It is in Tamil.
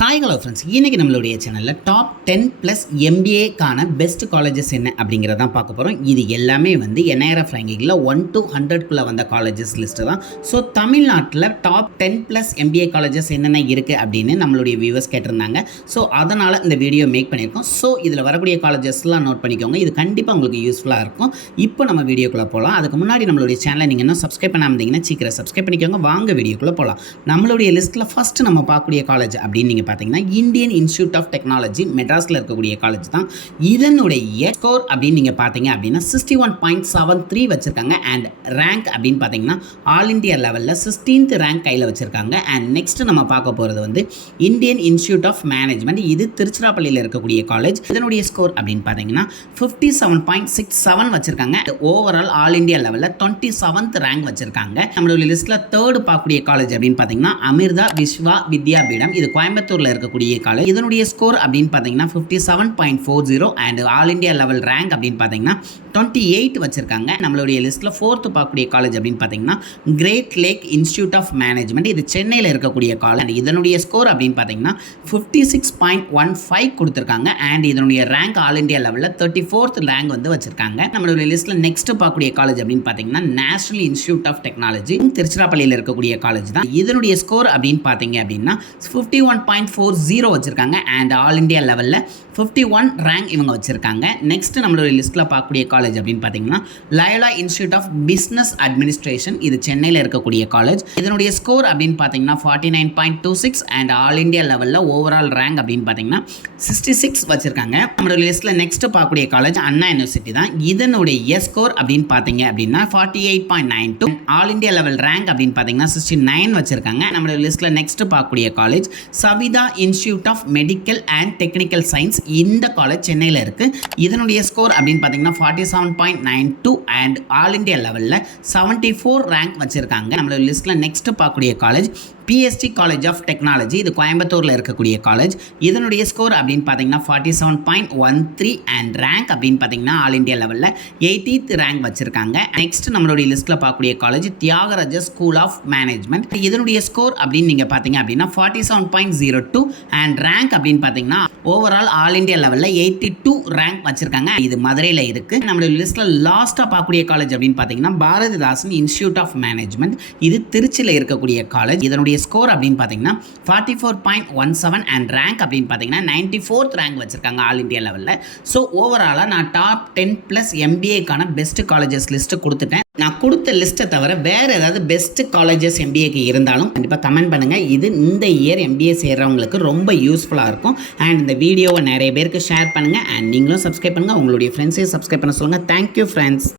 ஹாய் ஹலோ ஃப்ரெண்ட்ஸ், இன்றைக்கி நம்மளுடைய சேனலில் டாப் 10 ப்ளஸ் எம்பிஏக்கான பெஸ்ட் காலேஜஸ் என்ன அப்படிங்கிறதான் பார்க்க போகிறோம். இது எல்லாமே வந்து NIRF ரேங்கிங்கில் 1 to 100க்குள்ளே வந்த காலேஜஸ் லிஸ்ட்டு தான். ஸோ தமிழ்நாட்டில் டாப் 10 ப்ளஸ் எம்பிஏ காலேஜஸ் என்னென்ன இருக்குது அப்படின்னு நம்மளுடைய வியூவர்ஸ் கேட்டிருந்தாங்க. ஸோ அதனால் இந்த வீடியோ மேக் பண்ணியிருக்கோம். ஸோ இதில் வரக்கூடிய காலேஜஸ்லாம் நோட் பண்ணிக்கோங்க. இது கண்டிப்பாக உங்களுக்கு யூஸ்ஃபுல்லாக இருக்கும். இப்போ நம்ம வீடியோக்குள்ளே போகலாம். அதுக்கு முன்னாடி நம்மளுடைய சேனலை நீங்கள் இன்னும் சப்ஸ்கிரைப் பண்ணாமல் இருந்தீங்கன்னா சீக்கிரம் சப்ஸ்கிரைப் பண்ணிக்கோங்க. வாங்க வீடியோக்குள்ளே போகலாம். நம்மளுடைய லிஸ்ட்டில் ஃபஸ்ட்டு நம்ம பார்க்கக்கூடிய காலேஜ் அப்படின்னு பார்த்தீங்கன்னா இந்தியன் இன்ஸ்டிடியூட் ஆஃப் டெக்னாலஜி மெட்ராஸில் இருக்கக்கூடிய காலேஜ் தான். இதனுடைய ஸ்கோர் அப்படின்னு நீங்கள் பார்த்தீங்க அப்படின்னா 61.73 வச்சுருக்காங்க. அண்ட் ரேங்க் அப்படின்னு பார்த்தீங்கன்னா ஆல் இண்டியா லெவலில் 16th ரேங்க் கையில் வச்சுருக்காங்க. அண்ட் நெக்ஸ்ட் நம்ம பார்க்க போகிறது வந்து இந்தியன் இன்ஸ்டிடியூட் ஆஃப் மேனேஜ்மெண்ட். இது திருச்சிராப்பள்ளியில் இருக்கக்கூடிய காலேஜ். இதனுடைய ஸ்கோர் அப்படின்னு பார்த்தீங்கன்னா 57.67 வச்சுருக்காங்க. ஓவரால் ஆல் இண்டியா லெவலில் 27th ரேங்க் வச்சுருக்காங்க. நம்மளுடைய லிஸ்ட்டில் தேர்டு பார்க்கக்கூடிய காலேஜ் அப்படின்னு பார்த்தீங்கன்னா அமிர்தா விஸ்வா வித்யாபீடம். இது கோயம்புத்தூரில் இருக்கக்கூடிய காலேஜ். இதனுடைய ஸ்கோர் அப்படின்னு பார்த்தீங்கன்னா 57.40 and all India level rank அப்படின்னு பார்த்தீங்கன்னா 28 வச்சிருக்காங்க. நம்மளுடைய லிஸ்ட்டில் ஃபோர்த்து பார்க்கக்கூடிய காலேஜ் அப்படின்னு பார்த்தீங்கன்னா Great Lake Institute of Management. இது சென்னையில் இருக்கக்கூடிய காலேஜ். இதனுடைய ஸ்கோர் அப்படின்னு பார்த்தீங்கன்னா 56.15 கொடுத்துருக்காங்க. அண்ட் இதனுடைய ரேங்க் ஆல் இண்டியா லெவலில் 34th ரேங்க் வந்து வச்சிருக்காங்க. நம்மளுடைய லிஸ்ட்டில் நெக்ஸ்ட் பார்க்கக்கூடிய காலேஜ் அப்படின்னு பார்த்தீங்கன்னா நேஷனல் இன்ஸ்டிடியூட் ஆஃப் டெக்னாலஜி. திருச்சிராப்பள்ளியில் இருக்கக்கூடிய காலேஜ் தான். இதனுடைய ஸ்கோர் அப்படின்னு பார்த்தீங்க அப்படின்னா 51.40 வச்சிருக்காங்க. அண்ட் ஆல் இண்டியா லெவலில் 51 ரேங்க் இவங்க வச்சிருக்காங்க. நெக்ஸ்ட் நம்மளுடைய லிஸ்ட்டில் பார்க்கக்கூடிய காலேஜ் அப்படின்னு பார்த்தீங்கன்னா Loyola Institute of Business Administration. இது சென்னையில் இருக்கக்கூடிய காலேஜ். இதனுடைய ஸ்கோர் அப்படின்னு பார்த்தீங்கன்னா 49.26 அண்ட் ஆல் இண்டியா லெவலில் ஓவரால் ரேங்க் அப்படின்னு பார்த்தீங்கன்னா 66 வச்சிருக்காங்க. நம்மளுடைய லிஸ்ட்டில் நெக்ஸ்ட் பார்க்கக்கூடிய காலேஜ் அண்ணா யூனிவர்சிட்டி தான். இதனுடைய ஸ்கோர் அப்படின்னு பார்த்தீங்க அப்படின்னா 48.92 ஆல் இண்டியா லெவல் ரேங்க் அப்படின்னு பார்த்தீங்கன்னா 69 வச்சிருக்காங்க. நம்மளுடைய லிஸ்ட்டில் நெக்ஸ்ட் பார்க்கக்கூடிய college Saveetha Institute of Medical and Technical Science. இந்த காலேஜ் சென்னையில் இருக்கு. இதனுடைய ஸ்கோர் அப்படின்னு பார்த்தீங்கன்னா 47.92 அண்ட் ஆல் இண்டியா லெவலில் 74 ரேங்க் வச்சிருக்காங்க. நம்மளோட லிஸ்ட்டில் நெக்ஸ்ட் பார்க்கக்கூடிய college PST College of Technology. இது கோயம்புத்தூரில் இருக்கக்கூடிய காலேஜ். இதனுடைய ஸ்கோர் அப்படின்னு பார்த்தீங்கன்னா 47.13 அண்ட் ரேங்க் அப்படின்னு பார்த்தீங்கன்னா ஆல் இண்டியா லெவலில் 80th ரேங்க் வச்சிருக்காங்க. நெக்ஸ்ட் நம்மளுடைய லிஸ்ட்டில் பார்க்கக்கூடிய college Thiagaraja School of Management. இதனுடைய ஸ்கோர் அப்படின்னு நீங்கள் பார்த்தீங்க அப்படின்னா 47.02 அண்ட் ரேங்க் அப்படின்னு பார்த்தீங்கன்னா ஓவரால் ஆல் இண்டியா லெவலில் 82 ரேங்க் வச்சிருக்காங்க. இது மதுரையில் இருக்கு. நம்மளுடைய லிஸ்ட்டில் லாஸ்ட்டாக பார்க்கக்கூடிய காலேஜ் அப்படின்னு பார்த்தீங்கன்னா பாரதிதாசன் இன்ஸ்டிடியூட் ஆஃப் மேனேஜ்மெண்ட். இது திருச்சியில் இருக்கக்கூடிய காலேஜ். இதனுடைய ஸ்கோர் அப்படின்னு பார்த்தீங்கன்னா 44.17 அண்ட் ரேங்க் அப்படின்னு பார்த்தீங்கன்னா 94th ரேங்க் வச்சிருக்காங்க ஆல் இண்டியா லெவலில். ஸோ ஓவராலாக நான் டாப் 10 ப்ளஸ் எம்பிஏக்கான பெஸ்ட் காலேஜஸ் லிஸ்ட்டு கொடுத்துட்டேன். நான் கொடுத்த லிஸ்ட்டை தவிர வேறு ஏதாவது பெஸ்ட் காலேஜஸ் எம்பிஏக்கு இருந்தாலும் கண்டிப்பாக கமெண்ட் பண்ணுங்கள். இது இந்த இயர் எம்பிஏ சேர்றவங்களுக்கு ரொம்ப யூஸ்ஃபுல்லாக இருக்கும். அண்ட் இந்த வீடியோவை நிறைய பேருக்கு ஷேர் பண்ணுங்கள். அண்ட் நீங்களும் சப்ஸ்கிரைப் பண்ணுங்கள். உங்களுடைய ஃப்ரெண்ட்ஸையும் சப்ஸ்கிரைப் பண்ண சொல்லுங்கள். Thank you friends.